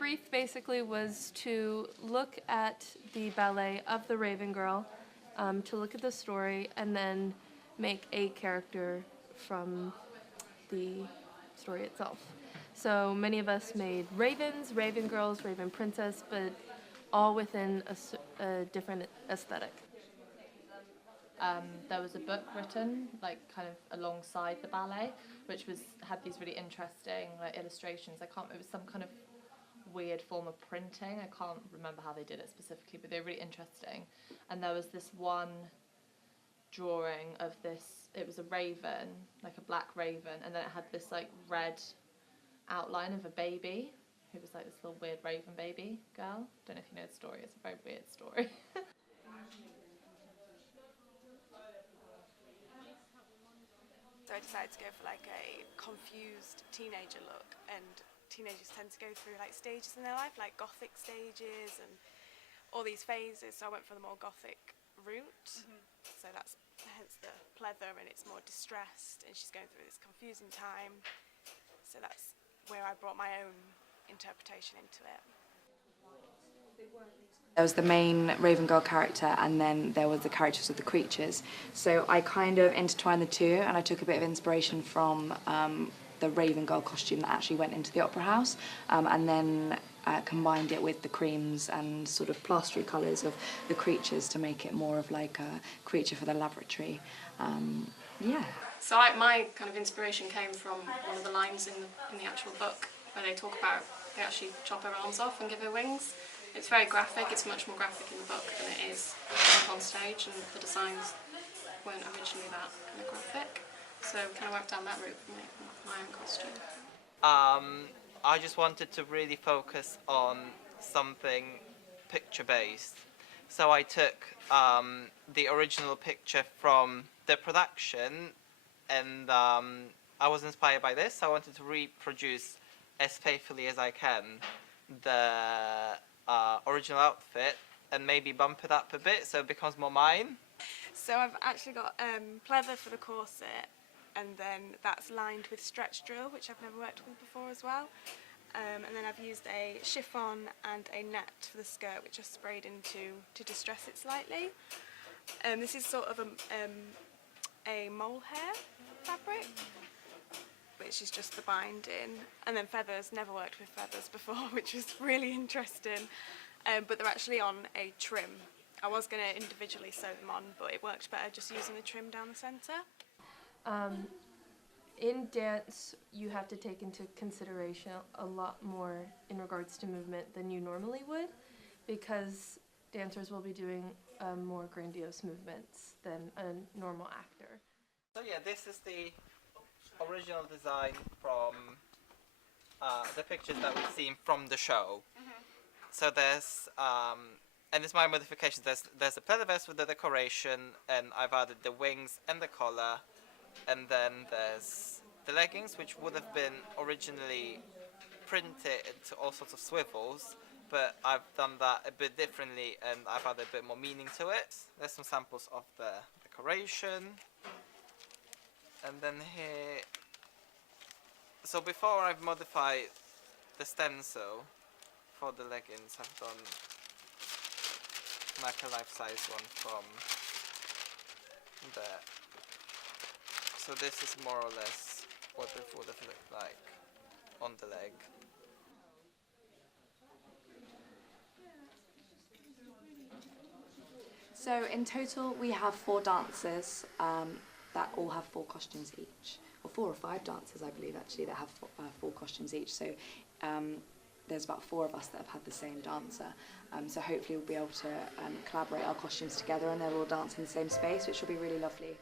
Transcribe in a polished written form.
brief basically was to look at the ballet of the Raven Girl, to look at the story, and then make a character from the story itself. So many of us made ravens, Raven Girls, Raven Princess, but all within a different aesthetic. There was a book written, like kind of alongside the ballet, which had these really interesting like illustrations. It was some kind of weird form of printing. I can't remember how they did it specifically, but they're really interesting. And there was this one drawing of this. It was a raven, like a black raven, and then it had this like red outline of a baby who was like this little weird raven baby girl. Don't know if you know the story. It's a very weird story. So I decided to go for like a confused teenager look, and teenagers tend to go through like stages in their life, like gothic stages and all these phases, so I went for the more gothic route. So that's hence the pleather, and it's more distressed and she's going through this confusing time, so that's where I brought my own interpretation into it. There was the main Raven Girl character, and then there was the characters of the creatures. So I kind of intertwined the two, and I took a bit of inspiration from the Raven Girl costume that actually went into the Opera House, and then combined it with the creams and sort of plastery colours of the creatures to make it more of like a creature for the laboratory. Yeah. So my kind of inspiration came from one of the lines in the actual book where they talk about they actually chop her arms off and give her wings. It's very graphic. It's much more graphic in the book than it is up on stage, and the designs weren't originally that kind of graphic. So kind of worked down that route and make my own costume. I just wanted to really focus on something picture-based. So I took the original picture from the production, and I was inspired by this. So I wanted to reproduce as faithfully as I can the original outfit and maybe bump it up a bit so it becomes more mine. So I've actually got pleather for the corset, and then that's lined with stretch drill, which I've never worked with before as well. And then I've used a chiffon and a net for the skirt, which I've sprayed into to distress it slightly. This is sort of a mole hair fabric, which is just the binding. And then feathers, never worked with feathers before, which was really interesting. But they're actually on a trim. I was going to individually sew them on, but it worked better just using the trim down the centre. In dance, you have to take into consideration a lot more in regards to movement than you normally would, because dancers will be doing more grandiose movements than a normal actor. So yeah, this is the original design from the pictures that we've seen from the show. So there's and it's my modifications. There's a pleather vest with the decoration, and I've added the wings and the collar, and then there's the leggings, which would have been originally printed into all sorts of swivels, but I've done that a bit differently, and I've added a bit more meaning to it. There's some samples of the decoration, and then here. So before I've modified the stencil for the leggings, I've done like a life-size one from there. So this is more or less what it would have looked like on the leg. So in total we have 4 dancers that all have 4 costumes each, or 4 or 5 dancers I believe actually that have 4 costumes each. So there's about 4 of us that have had the same dancer. So hopefully we'll be able to collaborate our costumes together, and they'll all dance in the same space, which will be really lovely.